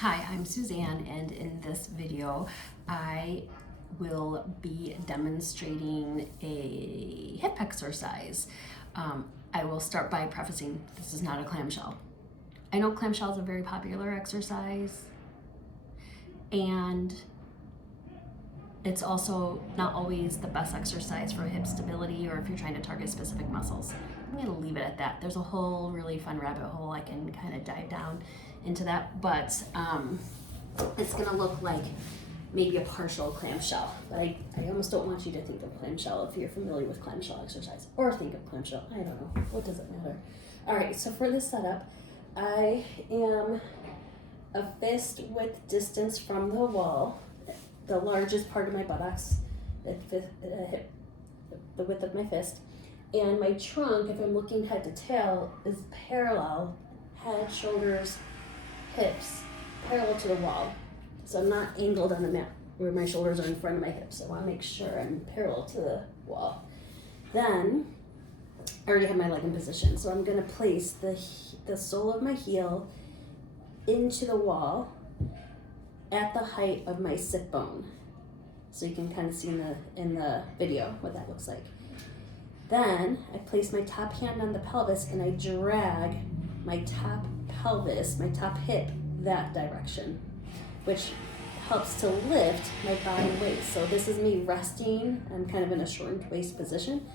Hi, I'm Suzanne, and in this video I will be demonstrating a hip exercise. I will start by prefacing this is not a clamshell. I know clamshell is a very popular exercise, and it's also not always the best exercise for hip stability or if you're trying to target specific muscles. I'm going to leave it at that. There's a whole really fun rabbit hole I can kind of dive down into that, but it's going to look like maybe a partial clamshell. But I almost don't want you to think of clamshell if you're familiar with clamshell exercise, or think of clamshell. I don't know. What does it matter? All right, so for this setup, I am a fist width distance from the wall, the largest part of my buttocks, the width of my fist, and my trunk, if I'm looking head to tail, is parallel, head, shoulders, hips, parallel to the wall. So I'm not angled on the mat where my shoulders are in front of my hips. I want to make sure I'm parallel to the wall. Then I already have my leg in position, so I'm going to place the sole of my heel into the wall at the height of my sit bone. So you can kind of see in the video what that looks like. Then I place my top hand on the pelvis and I drag my top pelvis, my top hip, that direction, which helps to lift my body weight. So this is me resting. I'm kind of in a shortened waist position.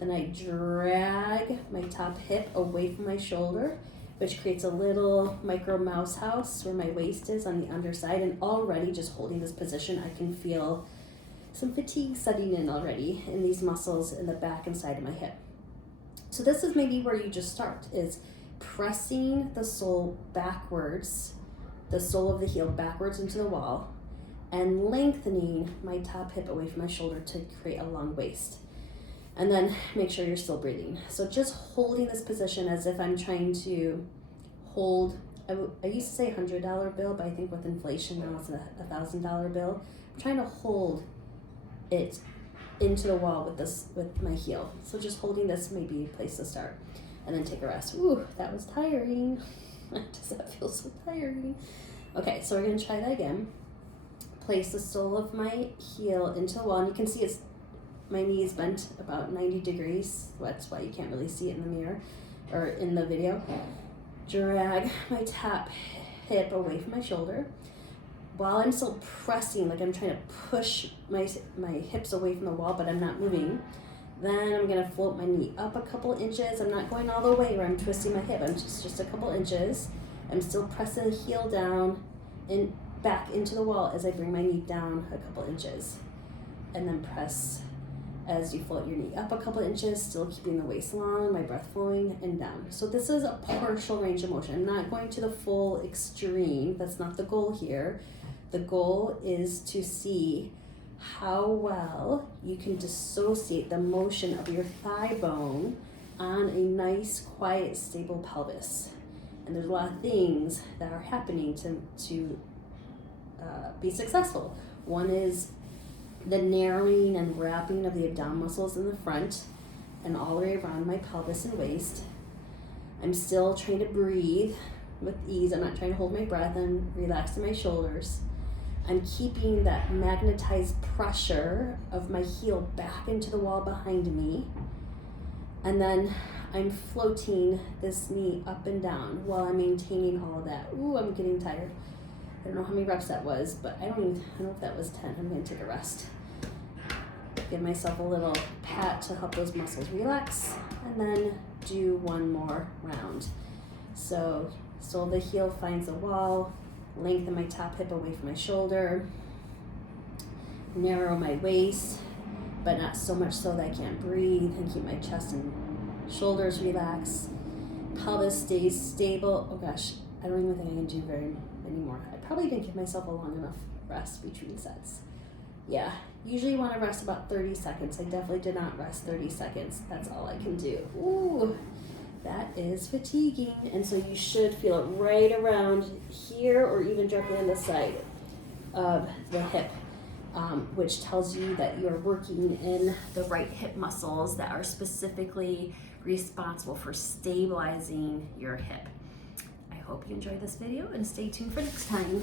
Then I drag my top hip away from my shoulder, which creates a little micro mouse house where my waist is on the underside. And already just holding this position, I can feel some fatigue setting in already in these muscles in the back and side of my hip. So this is maybe where you just start, is pressing the sole backwards, the sole of the heel backwards into the wall, and lengthening my top hip away from my shoulder to create a long waist. And then make sure you're still breathing. So just holding this position as if I'm trying to hold, I used to say $100 bill, but I think with inflation now it's a $1,000 bill. I'm trying to hold it into the wall with my heel. So just holding this may be a place to start. And then take a rest. Ooh, that was tiring. Does that feel so tiring? Okay, so we're gonna try that again. Place the sole of my heel into the wall, and you can see my knee is bent about 90 degrees. That's why you can't really see it in the mirror or in the video. Drag my top hip away from my shoulder while I'm still pressing, like I'm trying to push my hips away from the wall, but I'm not moving. Then I'm gonna float my knee up a couple inches. I'm not going all the way where I'm twisting my hip. I'm just a couple inches. I'm still pressing the heel down and back into the wall as I bring my knee down a couple inches. And then press as you float your knee up a couple inches, still keeping the waist long, my breath flowing, and down. So this is a partial range of motion. I'm not going to the full extreme. That's not the goal here. The goal is to see how well you can dissociate the motion of your thigh bone on a nice, quiet, stable pelvis. And there's a lot of things that are happening to be successful. One is the narrowing and wrapping of the abdominal muscles in the front and all the way around my pelvis and waist. I'm still trying to breathe with ease. I'm not trying to hold my breath and relaxing my shoulders. I'm keeping that magnetized pressure of my heel back into the wall behind me. And then I'm floating this knee up and down while I'm maintaining all of that. Ooh, I'm getting tired. I don't know how many reps that was, but I don't know if that was 10. I'm gonna take a rest. Give myself a little pat to help those muscles relax, and then do one more round. So the heel finds the wall, lengthen my top hip away from my shoulder, narrow my waist, but not so much so that I can't breathe, and keep my chest and shoulders relaxed. Pelvis stays stable. Oh gosh, I don't even think I can do very many more. I probably didn't give myself a long enough rest between sets. Yeah, usually you want to rest about 30 seconds. I definitely did not rest 30 seconds. That's all I can do. Ooh, that is fatiguing. And so you should feel it right around here or even directly on the side of the hip, which tells you that you're working in the right hip muscles that are specifically responsible for stabilizing your hip. I hope you enjoyed this video and stay tuned for next time.